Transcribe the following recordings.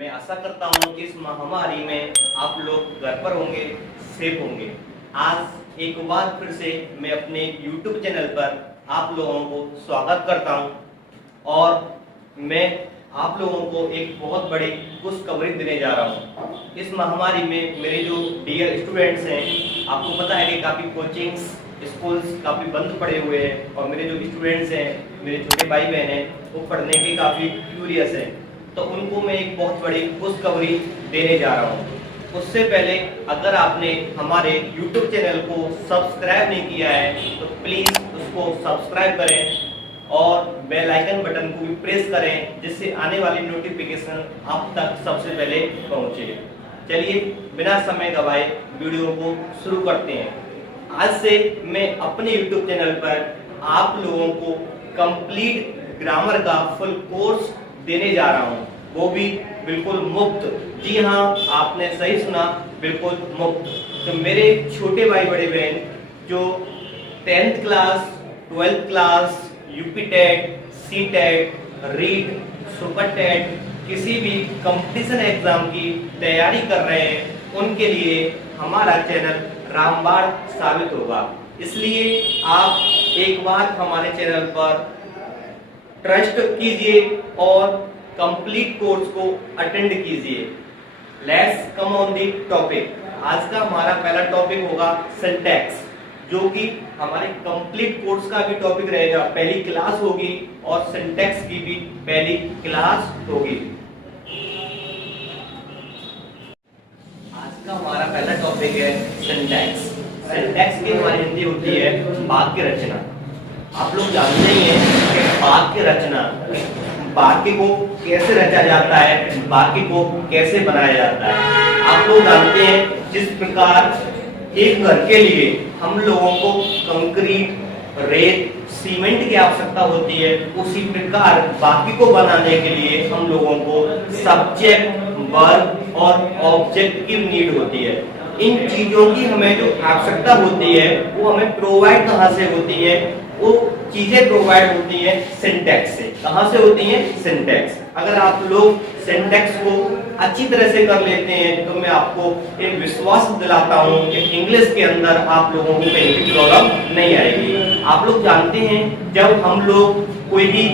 मैं आशा करता हूँ कि इस महामारी में आप लोग घर पर होंगे, सेफ होंगे। आज एक बार फिर से मैं अपने YouTube चैनल पर आप लोगों को स्वागत करता हूँ और मैं आप लोगों को एक बहुत बड़ी खुशखबरी देने जा रहा हूँ। इस महामारी में मेरे जो डियर स्टूडेंट्स हैं, आपको पता है कि काफ़ी कोचिंग्स स्कूल्स काफ़ी बंद पड़े हुए हैं और मेरे जो स्टूडेंट्स हैं, मेरे छोटे भाई बहन हैं, वो पढ़ने के काफ़ी क्यूरियस हैं, तो उनको मैं एक बहुत बड़ी खुशखबरी देने जा रहा हूँ। उससे पहले अगर आपने हमारे YouTube चैनल को सब्सक्राइब नहीं किया है तो प्लीज़ उसको सब्सक्राइब करें और बेल आइकन बटन को भी प्रेस करें, जिससे आने वाली नोटिफिकेशन आप तक सबसे पहले पहुँचे। चलिए बिना समय गवाए वीडियो को शुरू करते हैं। आज से मैं अपने YouTube चैनल पर आप लोगों को कंप्लीट ग्रामर का फुल कोर्स देने जा रहा हूँ, वो भी बिल्कुल मुफ्त। जी हाँ, आपने सही सुना, बिल्कुल मुफ्त। तो मेरे छोटे भाई बड़े बहन जो 10th class, 12th class, UP TET, C TET, REET, super TET, किसी भी कंपटीशन एग्जाम की तैयारी कर रहे हैं, उनके लिए हमारा चैनल रामबाण साबित होगा। इसलिए आप एक बार हमारे चैनल पर ट्रस्ट कीजिए और कंप्लीट कोर्स को अटेंड कीजिए। Let's come on the topic. आज का हमारा पहला टॉपिक होगा सिंटैक्स, जो कि हमारे कंप्लीट कोर्स का भी टॉपिक रहेगा। पहली क्लास होगी और सिंटैक्स की भी पहली क्लास होगी। आज का हमारा पहला टॉपिक है सिंटैक्स। सिंटैक्स की हमारी हिंदी होती है वाक्य रचना। आप लोग जानते ही हैं कि वाक्य रचना, वाक्य को कैसे रचा जाता है, वाक्य को कैसे बनाया जाता है। आप लोग जानते हैं जिस प्रकार एक घर के लिए हम लोगों को कंक्रीट, रेत, सीमेंट की आवश्यकता होती है, उसी प्रकार वाक्य को बनाने के लिए हम लोगों को सब्जेक्ट, वर्ब और ऑब्जेक्ट की नीड होती है। इन चीजों की हमें जो आवश्यकता होती है वो हमें प्रोवाइड कहाँ से होती है? वो चीजें प्रोवाइड होती है सिंटैक्स से। कहाँ से होती है? सिंटैक्स। अगर आप लोग सिंटैक्स को अच्छी तरह से कर लेते हैं तो मैं आपको एक विश्वास दिलाता हूँ कि इंग्लिश के अंदर आप लोगों को कहीं भी प्रॉब्लम नहीं आएगी। आप लोग जानते हैं जब हम लोग कोई भी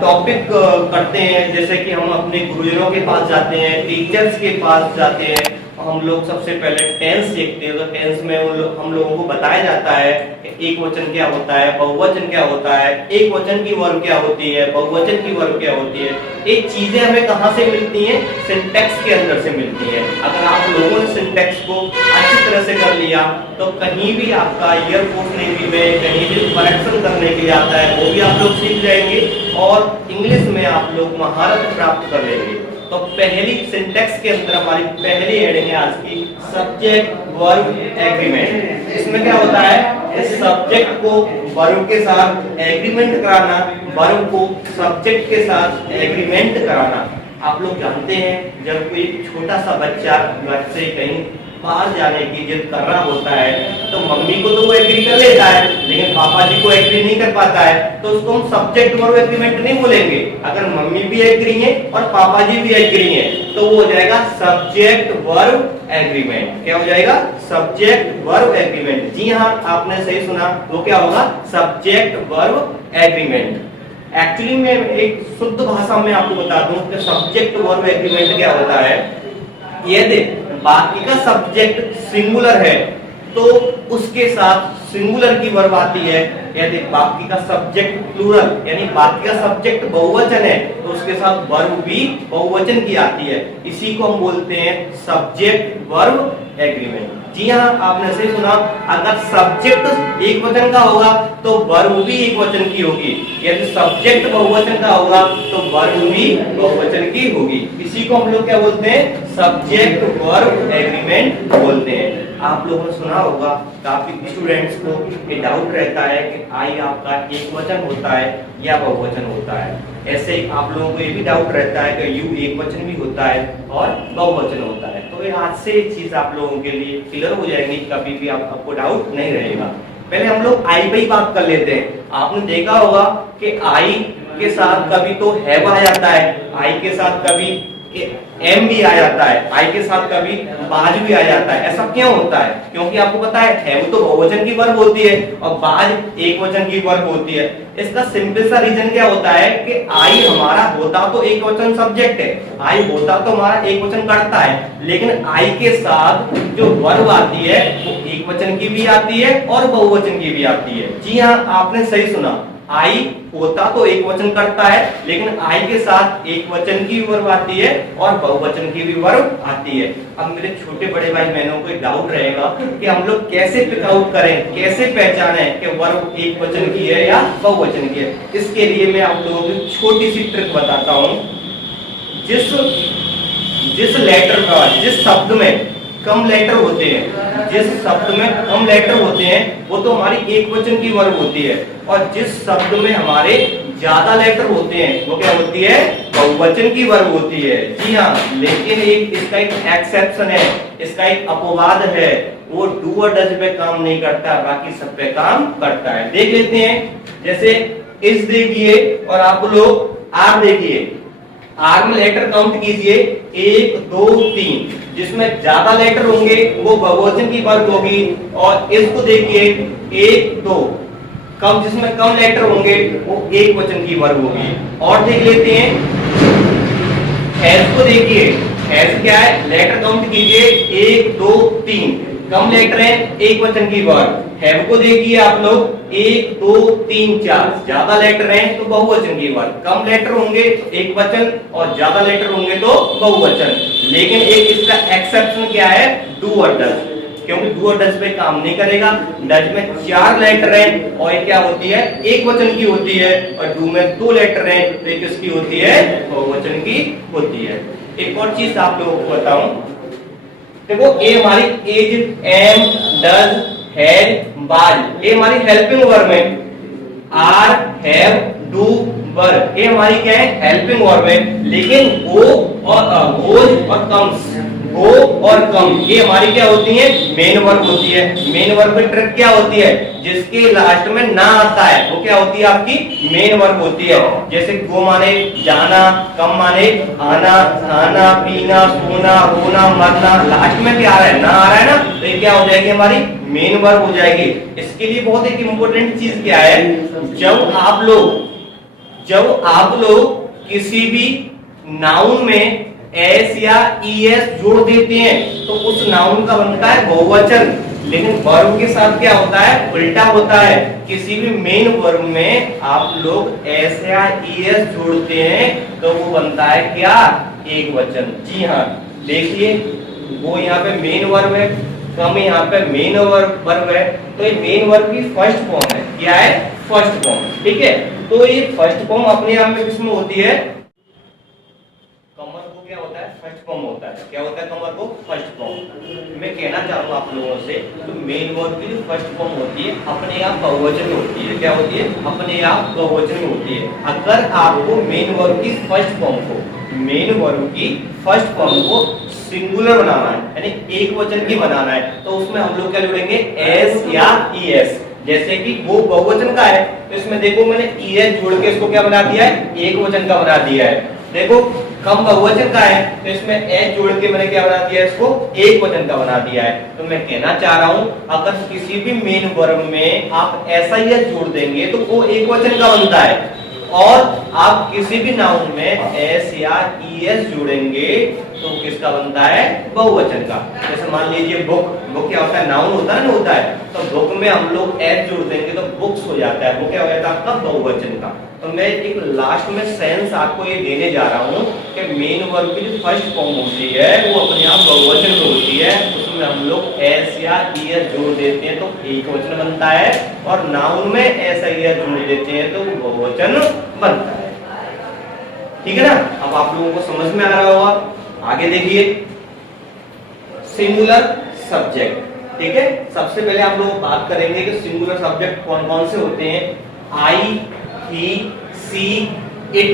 टॉपिक करते हैं, जैसे कि हम अपने गुरुजनों के पास जाते हैं, टीचर्स के पास जाते हैं, हम लोग सबसे पहले टेंस सीखते हैं। तो टेंस में हम लोगों को बताया जाता है कि एक वचन क्या होता है, बहुवचन क्या होता है, एक वचन की वर्ब क्या होती है, बहुवचन की वर्ब क्या होती है। ये चीजें हमें कहाँ से मिलती हैं? सिंटैक्स के अंदर से मिलती है। अगर आप लोगों ने सिंटैक्स को अच्छी तरह से कर लिया तो कहीं भी आपका एयरफोर्स नेवी में कहीं भी करेक्शन करने के लिए आता है, वो भी आप लोग सीख जाएंगे और इंग्लिश में आप लोग महारत प्राप्त कर लेंगे। तो पहली सिंटैक्स के अंदर हमारी पहली हेडिंग है आज की सब्जेक्ट, वर्ब, एग्रीमेंट। इसमें क्या होता है? इस सब्जेक्ट को वर्ब के साथ एग्रीमेंट कराना, वर्ब को सब्जेक्ट के साथ एग्रीमेंट कराना। आप लोग जानते हैं जब कोई छोटा सा बच्चा घर से कहीं बाहर जाने की जिद कर रहा होता है तो मम्मी को तो वो एग्री कर लेता है, लेकिन पापा जी को एग्री नहीं कर पाता है, तो उसको हम सब्जेक्ट वर्ब एग्रीमेंट नहीं बोलेंगे। अगर मम्मी भी एग्री है और पापा जी भी एग्री है तो वो हो जाएगा सब्जेक्ट वर्ब एग्रीमेंट। क्या हो जाएगा? Subject verb agreement. जी हाँ, आपने सही सुना, वो क्या होगा? Subject verb agreement. एक्चुअली मैं एक शुद्ध भाषा में आपको बता दूं कि सब्जेक्ट वर्ब एग्रीमेंट क्या होता है। यदि बाकी का सब्जेक्ट सिंगुलर है तो उसके साथ सिंगुलर की वर्ब आती है। यदि बाकी का सब्जेक्ट प्लूरल यानी बाकी का सब्जेक्ट बहुवचन है तो उसके साथ वर्ब भी बहुवचन की आती है। इसी को हम बोलते हैं सब्जेक्ट वर्ब एग्रीमेंट। जी हाँ, आपने सही सुना। अगर सब्जेक्ट एक वचन का होगा तो वर्ब भी एक वचन की होगी। यदि सब्जेक्ट बहुवचन का होगा तो वर्ब भी बहुवचन की होगी। इसी को हम लोग क्या बोलते हैं? सब्जेक्ट वर्ब एग्रीमेंट बोलते हैं। आप लोगों ने सुना होगा, काफी स्टूडेंट्स को ये डाउट रहता है कि आई आपका एक वचन होता है या बहुवचन होता है। ऐसे ही आप लोगों को ये भी डाउट रहता है कि यू एक वचन भी होता है और बहुवचन होता है। तो ये आज से एक चीज आप लोगों के लिए क्लियर हो जाएगी, कभी भी आपको डाउट नहीं रहेगा। पहले हम लोग आई पे ही बात कर लेते हैं। आपने देखा होगा कि आई के साथ कभी तो हैव आ जाता है, आई के साथ कभी एम भी आ जाता है, आई के साथ कभी बाज भी आ जाता है। ऐसा क्यों होता है? क्योंकि आपको पता है हैव तो बहुवचन की वर्ब होती है और बाज एक वचन की वर्ब होती है। इसका सिंपल सा रीजन क्या होता है कि आई हमारा होता तो एक वचन सब्जेक्ट है, आई होता तो हमारा एक वचन करता है, लेकिन आई के साथ जो वर्ब आती है वो एक वचन की भी आती है और बहुवचन की भी आती है। जी हाँ, आपने सही सुना, आई होता तो एक वचन करता है, लेकिन आई के साथ एक वचन की वर्ब आती है और बहुवचन की भी वर्ब आती है। अब मेरे छोटे बड़े भाई बहनों को एक डाउट रहेगा कि हम लोग कैसे पिक आउट करें, कैसे पहचाने कि वर्ब एक वचन की है या बहुवचन की है। इसके लिए मैं आप लोगों को छोटी सी ट्रिक बताता हूं। जिस लेटर का, जिस शब्द में कम लेटर होते हैं, जिस शब्द में कम लेटर होते हैं वो तो हमारी एक वचन की वर्ब होती है, और जिस शब्द में हमारे ज्यादा लेटर होते हैं वो क्या होती है? बहुवचन की वर्ब होती है। जी हाँ, लेकिन एक इसका एक एक्सेप्शन है, इसका एक अपवाद है, वो डू और डज पे काम नहीं करता, बाकी सब पे काम करता है। देख लेते हैं, जैसे इस देखिए और आप लोग आर देखिए, आर में लेटर काउंट कीजिए 1 2 3, जिसमें ज्यादा लेटर होंगे वो बहुवचन की वर्ब होगी, और इसको देखिए 1 2, कम जिसमें कम लेटर होंगे वो एक वचन की वर्ब होगी। और देख लेते हैं हैज को देखिए, हैज क्या है? लेटर काउंट कीजिए 1 2 3, कम लेटर है एक वचन की वर्ब। हैव को देखिए आप लोग 1 2 3 4, ज्यादा लेटर हैं तो बहुवचन की वर्ब, कम लेटर होंगे तो एक वचन और ज्यादा लेटर होंगे तो बहुवचन। लेकिन एक इसका एक्सेप्शन क्या है? डू और डज, क्योंकि डू और डज पे काम नहीं करेगा। डज में 4 लेटर हैं और ये क्या होती है? एक वचन की होती है, और डू में 2 लेटर हैं तो ये किसकी होती है? बहुवचन की होती है। एक और चीज आप लोगों को बताऊं, देखो ए हमारी एज, एम, डज, हैज, बाज, ये हमारी हेल्पिंग वर्ब है। आर, हैव, डू, वर, ये हमारी क्या है? हेल्पिंग वर्ब है। लेकिन गो और गोज और कम्स, गो और कम, ये हमारी क्या होती है? मेन वर्ब होती है। मेन वर्ब की ट्रिक क्या होती है? जिसके लास्ट में ना आता है वो क्या होती है? आपकी मेन वर्ब होती है। जैसे गो माने जाना, कम माने आना, खाना, पीना, सोना, रोना, मरना, लास्ट में क्या आ रहा है? ना आ रहा है ना, तो ये क्या हो जाएगी? हमारी मेन वर्ब हो जाएगी। इसके लिए बहुत एक इंपॉर्टेंट चीज क्या है, जब आप लोग किसी भी नाउन में एस या ईएस जोड़ देते हैं तो उस नाउन का बनता है बहुवचन। लेकिन वर्ब के साथ क्या होता है? उल्टा होता है। किसी भी मेन वर्ब में आप लोग एस या ईएस जोड़ते हैं तो वो बनता है क्या? एक वचन। जी हाँ, देखिए वो यहाँ पे मेन वर्ब है, कम यहाँ पे मेन वर्ब है, तो ये मेन वर्ब की फर्स्ट फॉर्म है। क्या है? First form. ठीक है, तो ये फर्स्ट फॉर्म अपने आप में किसमें होती है? कमर को क्या होता है? फर्स्ट फॉर्म होता है। क्या होता है कमर को? First form. मैं कहना चाहूंगा आप लोगों से, तो मेन वर्ब की जो फर्स्ट फॉर्म होती है अपने आप बहुवचन में होती है। क्या होती है? अपने आप बहुवचन में होती है। अगर आपको मेन वर्ब की फर्स्ट फॉर्म को सिंगुलर बनाना है, यानी एक वचन की बनाना है, तो उसमें हम लोग क्या जोड़ेंगे? एस या ईएस। जैसे कि वो बहुवचन का है तो इसमें देखो मैंने ईएस जोड़ के इसको क्या बना दिया है? एक वचन का बना दिया है। देखो कम बहुवचन का है तो इसमें एस जोड़ के मैंने क्या बना दिया? इसको एक वचन का बना दिया है। तो मैं कहना चाह रहा हूं, अगर किसी भी मेन वर्ब में आप ऐसा ही जोड़ देंगे तो वो एक वचन का बनता है, और आप किसी भी नाउन में एस या ईएस जोड़ेंगे तो किसका बनता है? बहुवचन का। जैसे मान लीजिए बुक क्या होता है? नाउन होता है ना, होता है, तो बुक में हम लोग एस जोड़ देंगे तो बुक्स हो जाता है, वो क्या हो जाता है? आपका बहुवचन का। तो मैं एक लास्ट में सेंस आपको ये देने जा रहा हूँ कि मेन वर्ब की जो फर्स्ट फॉर्म होती है वो अपने आप बहुवचन में होती है, उसमें हम लोग एस या ईएस जोड़ देते हैं तो एक वचन बनता है, और नाउन में एस या ईएस जोड़ देते हैं तो बहुवचन बनता है। ठीक है ना? अब आप लोगों को समझ में आ रहा होगा। आगे देखिए, सिंगुलर सब्जेक्ट। ठीक है, सबसे पहले आप लोग बात करेंगे कि सिंगुलर सब्जेक्ट कौन कौन से होते हैं। आई, ही, सी, इट,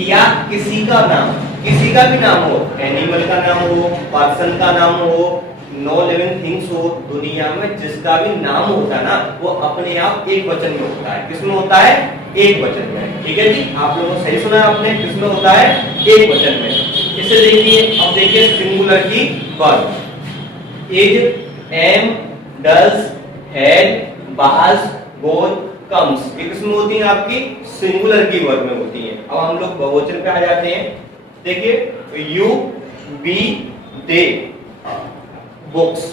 या किसी का नाम, किसी का भी नाम हो, एनिमल का नाम हो, पर्सन का नाम हो, नो लिविंग थिंग्स हो, दुनिया में जिसका भी नाम होता है ना वो अपने आप एक वचन में होता है। किसमें होता है? एक वचन में। ठीक है जी, आप लोगों ने सही सुना आपने, किसमें होता है? एक वचन में। इसे देखिए, अब देखिए सिंगुलर की verb, is, am, does, had, was, goes, comes, ये किसमें होती हैं? आपकी सिंगुलर की वर्ब में होती हैं। अब हम लोग बहुवचन पे आ जाते हैं। देखिए you, we, they, books,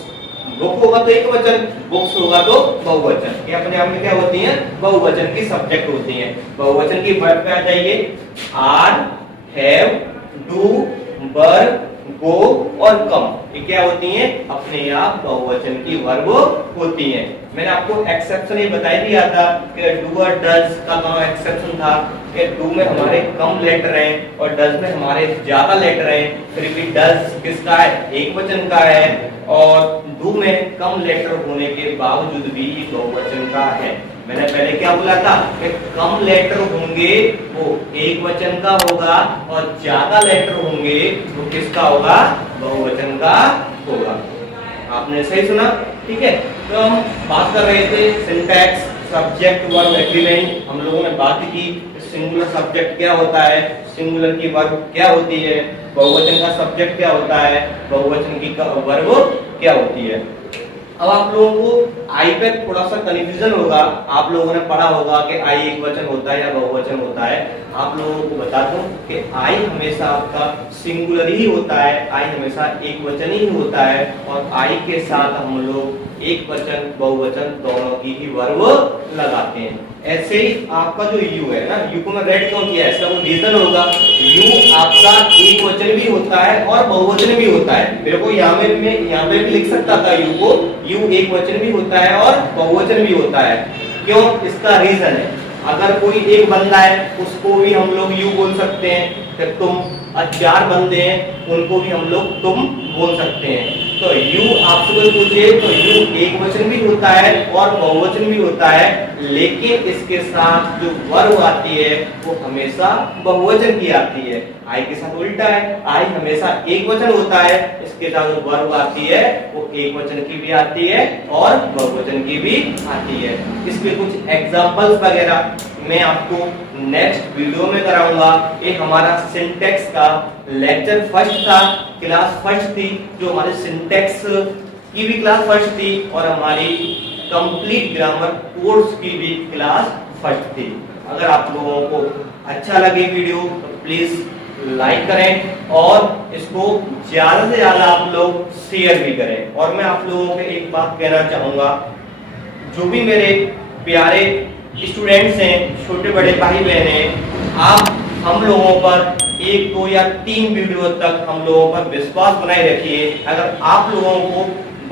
book होगा तो एक वचन, बुक्स होगा तो बहुवचन। ये अपने आप में क्या होती हैं? बहुवचन की सब्जेक्ट होती हैं। बहुवचन की वर्ब पे आ जाइए। आर, हैव, डू, वर, गो और कम, ये क्या होती हैं? अपने आप बहुवचन की वर्ब होती हैं। मैंने आपको एक्सेप्शन ये बता दिया था कि डू और डज का कहाँ एक्सेप्शन था कि डू में हमारे कम लेटर हैं और डज में हमारे ज्यादा लेटर हैं। फिर भी डज किसका है? एक वचन का है, और डू में कम लेटर होने के बावजूद भी बहुवचन का है। मैंने पहले क्या बोला था कि कम लेटर होंगे वो एक वचन का होगा और ज्यादा लेटर होंगे वो किसका होगा? बहुवचन का होगा। आपने सही सुना, ठीक है। तो हम बात कर रहे थे सिंटैक्स, सब्जेक्ट, वर्ब, एग्रीमेंट। हम लोगों ने बात की सिंगुलर सब्जेक्ट क्या होता है, सिंगुलर की वर्ब क्या होती है, बहुवचन का सब्जेक्ट क्या होता है, बहुवचन की वर्ब क्या होती है। अब आप लोगों को आई पे थोड़ा सा कंफ्यूजन होगा। आप लोगों ने पढ़ा होगा कि आई एक वचन होता है या बहुवचन होता है। आप लोगों को बता दूं कि आई हमेशा आपका सिंगुलर ही होता है, आई हमेशा एक वचन ही होता है, और आई के साथ हम लोग एक वचन बहुवचन दोनों की ही वर्ब लगाते हैं। ऐसे ही आपका जो यू है ना, यू को मैं रेड क्यों किया है, इसका कोई रीजन होगा। यू आपका एक वचन भी होता है और बहुवचन भी होता है। मेरे को यहाँ पे भी लिख सकता था यू को, यू एक वचन भी होता है और बहुवचन भी होता है। क्यों? इसका रीजन है, अगर कोई एक बंदा है उसको भी हम लोग यू बोल सकते हैं, फिर तुम, और चार बंदे हैं उनको भी हम लोग तुम बोल सकते हैं। तो यू आपसे कोई पूछे तो यू एक वचन भी होता है और बहुवचन भी होता है, लेकिन इसके साथ जो वर्ब आती है वो हमेशा बहुवचन की आती है। आई के साथ उल्टा है, आई हमेशा एक वचन होता है, इसके साथ जो वर्ब आती है वो एक वचन की भी आती है और बहुवचन की भी आती है। इसके कुछ एग्जांपल्स वगैरह मैं आपको नेक्स्ट वीडियो में कराऊंगा। ये हमारा सिंटैक्स का लेक्चर फर्स्ट था, क्लास फर्स्ट थी, जो हमारे सिंटैक्स की भी क्लास फर्स्ट थी और हमारी कंप्लीट ग्रामर कोर्स की भी क्लास फर्स्ट थी। अगर आप लोगों को अच्छा लगे वीडियो तो प्लीज लाइक करें और इसको ज्यादा से ज्यादा आप लोग शेयर भी करें। और मैं आप लोगों को एक बात कहना चाहूंगा, जो भी मेरे प्यारे स्टूडेंट्स हैं, छोटे बड़े भाई बहन हैं, आप हम लोगों पर 1, 2 या 3 वीडियो तक हम लोगों पर विश्वास बनाए रखिए। अगर आप लोगों को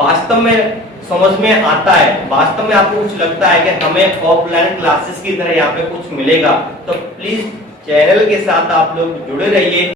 वास्तव में समझ में आता है, वास्तव में आपको कुछ लगता है कि हमें ऑफलाइन क्लासेस की तरह यहाँ पे कुछ मिलेगा, तो प्लीज चैनल के साथ आप लोग जुड़े रहिए।